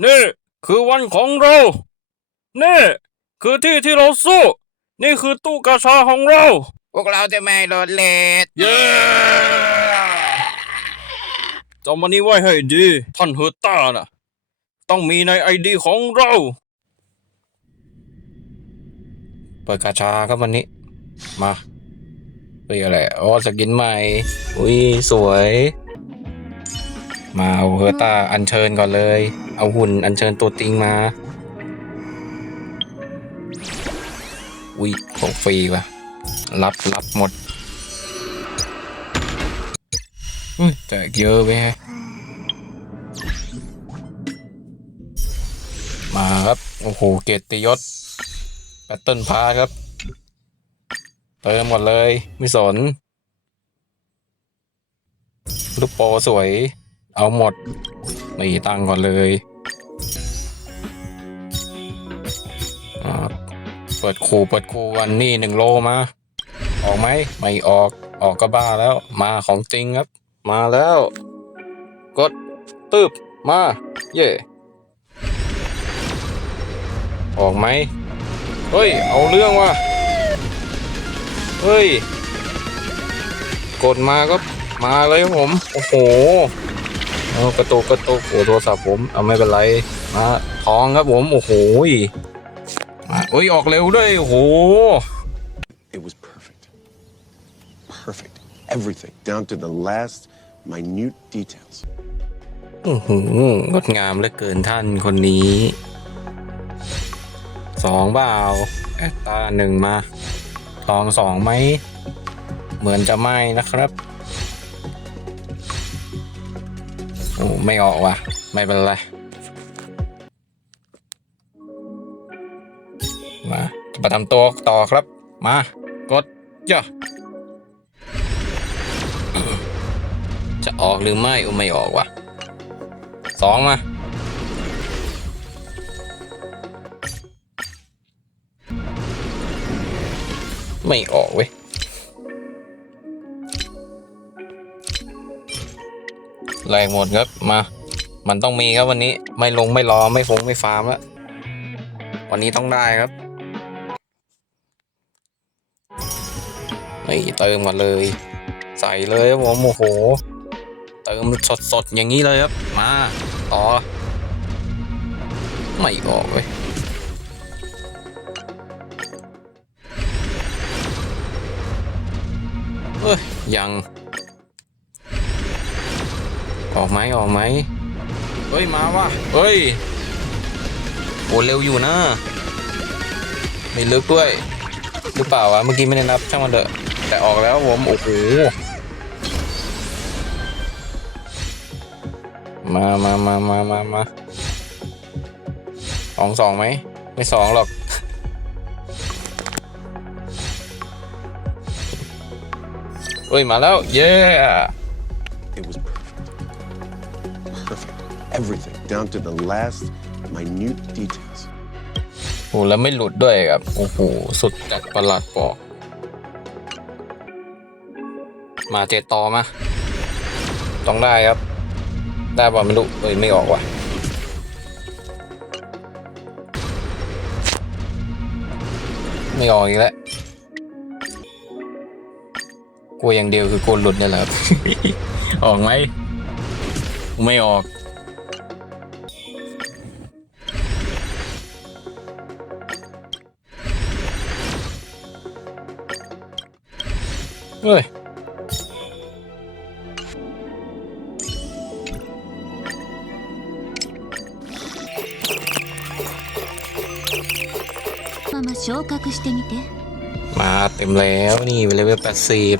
นี่คือวันของเรา นี่คือที่ที่เราสู้ นี่คือตู้กาชาของเรา พวกเราจะไม่โดนเลดเย้จำวันนี้ไว้ให้ดี ท่านเฮอร์ต้าน่ะ ต้องมีในไอดีของเรา เปิดกาชาครับวันนี้ มาเฮ้ยอะไรอ๋อสกินใหม่ อุ้ยสวย มาเอาเฮอร์ต้าอัญเชิญก่อนเลย เอาหุ่นอัญเชิญตัวติงมา อุ้ยของฟรีว่ะ รับรับหมดอุ้ยแจกเยอะไปฮะมาครับ โอ้โห เกียรติยศแบตเทิลพาครับ เติมหมดเลย ไม่สนลูกโปสวย เอาหมด ไม่ตังก่อนเลยอ่าเปิดคูเปิดคูวันนี้หนึ่งโลมา ออกไหมไม่ออกออกก็บ้าแล้ว มาของจริงครับ มาแล้ว กดตึบมา เย่ออกไหมเฮ้ย เอาเรื่องว่ะเฮ้ย กดมาก็มาเลยครับผม โอ้โห เอากระตุกกระตุกโอ้โทรศัพท์ผมเอาไม่เป็นไรมาทองครับผมโอ้โหมาเฮ้ยออกเร็วด้วยโอ้โห It was perfect. Perfect. Everything, down to the last minute details. อื้อหืองดงามเหลือเกินท่านคนนี้สองเปล่าแอตตาหนึ่งมาทองสองไหมเหมือนจะไม่นะครับ อ้ไม่ออกว่ะ ไม่เป็นไรมาจะมาทำตัวต่อครับ มากดย่ะจะออกหรือไม่อ้ไม่ออกว่ะสองมาไม่ออกเว้ย แรงหมดครับมา มันต้องมีครับวันนี้ไม่ลงไม่รอไม่ฟงไม่ฟาร์มแล้ววันนี้ต้องได้ครับนี่เติมกันเลย ใส่เลยครับผมโอ้โห เติมสดๆอย่างนี้เลยครับ มาต่อไม่ออกเว้ยเอ้ยยัง ออกไหมออกไหมเฮ้ย มาว่ะเฮ้ย โอ้เร็วอยู่นะไม่ลึกด้วย หรือเปล่าวะ เมื่อกี้ไม่ได้นับ ช่างมันเถอะ แต่ออกแล้วผม โอ้โห มามามามามามาสองสองไหม ไม่สองหรอกเฮ้ย มาแล้ว เย้ It Everything, down to the last minute details. โอ้แล้วไม่หลุดด้วยครับโอ้โหสุดจัดประหลาดปอก มาเจต่อมาต้องได้ครับ ได้ป่ะไม่รู้เอ้ยไม่ออกว่ะไม่ออกอีกแล้วกลัวอย่างเดียวคือโกนหลุดเนี่ยแหละครับ ออกไหม ไม่ออก เฮ้ย ママ昇格してみて มาเต็มแล้วนี่เลเวลแปดสิบ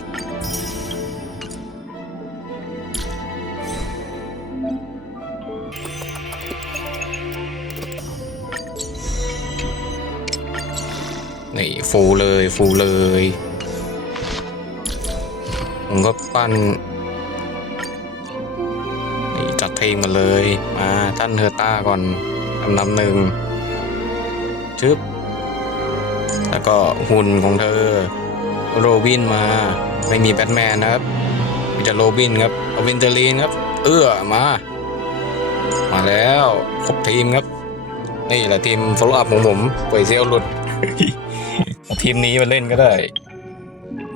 นี่ฟูลเลยฟูลเลย ผมก็ปั้นนี่จัดเพลงมาเลย มาท่านเฮอร์ต้าก่อนลำนำหนึ่งชึบ แล้วก็หุ่นของเธอ โรบินมา ไม่มีแบทแมนนะครับมีแต่โรบินครับเอาวินเทอรีนครับ เอื้อมา มาแล้วครบทีมครับ นี่แหละทีม follow up ของผมป่วยเซลหลุด ทีมนี้มาเล่นก็ได้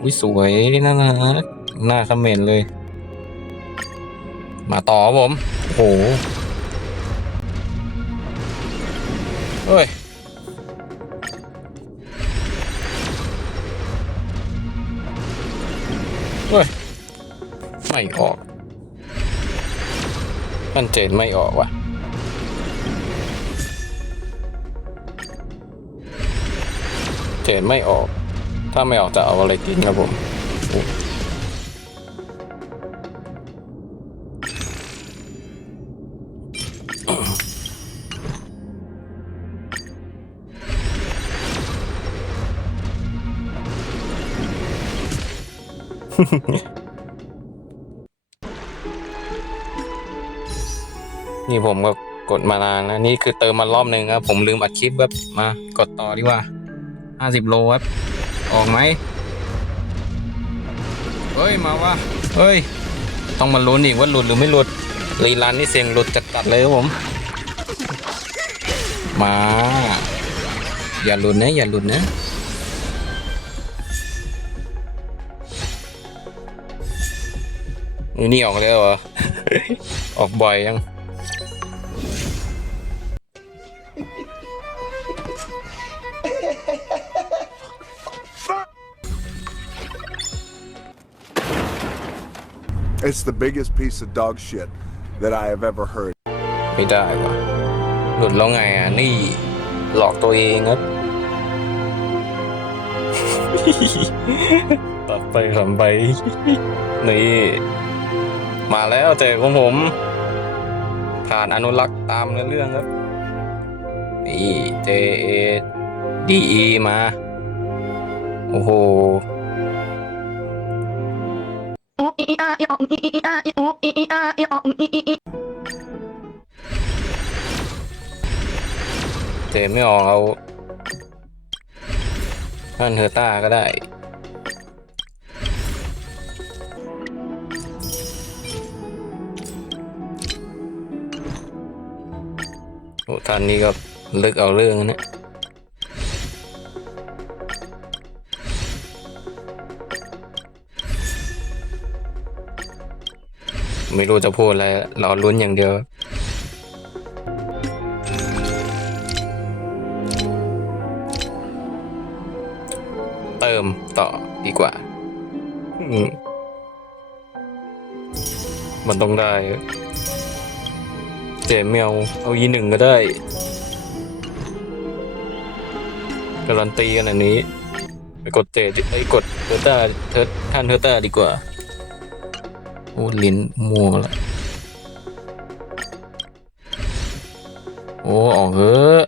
อุ้ยสวยน่ารัก หน้าคอมเมนต์เลย มาต่อครับผมโอ้โหเฮ้ย เฮ้ย ไม่ออก มันเจนไม่ออกว่ะเจนไม่ออก ถ้าไม่ออกจะเอาอะไรกินครับผม นี่ผมก็กดมานานแล้วนี่คือเติมมารอบหนึ่งครับ ผมลืมอัดคลิปครับมากดต่อดีกว่าห้าสิบโลครับ ออกไหมเฮ้ย มาวะเฮ้ย ต้องมาลุ้นอีกว่าหลุดหรือไม่หลุดรีรันนี่เสียงหลุดจัดๆเลยครับผม มา อย่าหลุดนะ อย่าหลุดนะ นี่นี่ออกแล้วเหรอ ออกบ่อยยัง It's the biggest piece of dog shit that I have ever heard. ไม่ได้วะหลุดแล้วไงอะ นี่หลอกตัวเองครับตัดไปขำไปนี่ มาแล้วเจอของผมผ่านอนุรักษ์ตามในเรื่องครับ นี่ J A D E มา โอ้โหเจไม่ออกเอาท่านเฮอร์ต้าก็ได้ โอ้ท่านนี้ก็ลึกเอาเรื่องนะไม่รู้จะพูดอะไรรอลุ้นอย่างเดียวเติมต่อดีกว่า มันต้องได้ เจมไม่เอาเอายีหนึ่งก็ได้ การันตีกันอันนี้ ไปกดเจดไอ้กดเทอร์ต้าเทอร์ท่านเทอร์ต้าดีกว่า โอ้ลิ้นมัวละโอ้ ออกเถอะ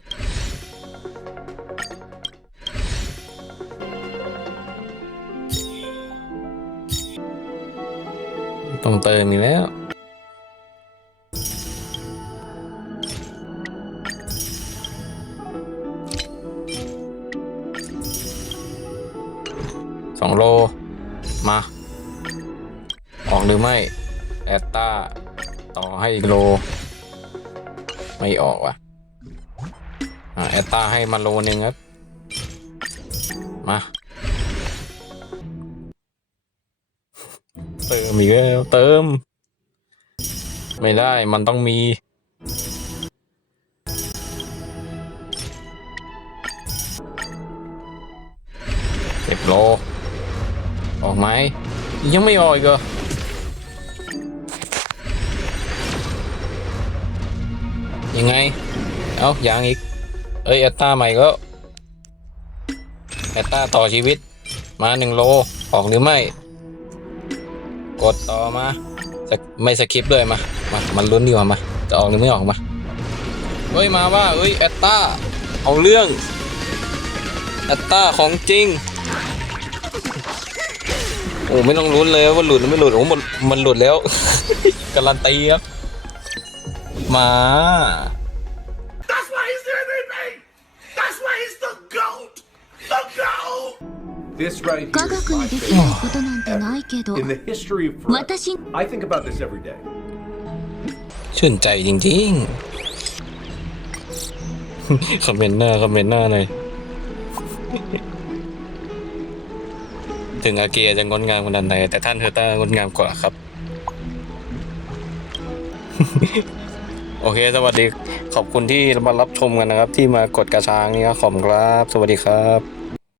ต้องเติมอีกแล้ว อีกโล ไม่ออกว่ะอ่าแอตตาให้มาโลนึงครับ มา เติมอีกแล้วเติม ไม่ได้มันต้องมีสิบโล ออกไหม ยังไม่ออกอีกเหรอ ยังไง เอาอย่างอีก เอ้ยแอตตาใหม่ก็แอตตาต่อชีวิต มาหนึ่งโลออกหรือไม่ กดต่อมา ไม่สคริปต์ด้วยมา มามันลุ้นดีกว่ามา จะออกหรือไม่ออกมา เฮ้ยมาว่าเฮ้ยแอตตาเอาเรื่องแอตตาของจริงโอ้ไม่ต้องลุ้นเลยว่าหลุดหรือไม่หลุดโอ้มันมันหลุดแล้ว การันตีครับ มา That's why he's the MVP! That's why he's the GOAT! The GOAT! This right 科 here 学 is に my できない favorite ことなんてないけど in the history of forever. 私 I think about this every day. ชื่นใจจริงๆ คอมเมนต์หน้าคอมเมนต์หน้าหน่อย ถึงอาเกียจะงดงามขนาดไหนแต่ท่านเฮอร์ต้างดงามกว่าครับ อเคสวัสดีขอบคุณที่มารับชมกันนะครับ ที่มากดกระชางนี่ครับขอบครับ สวัสดีครับ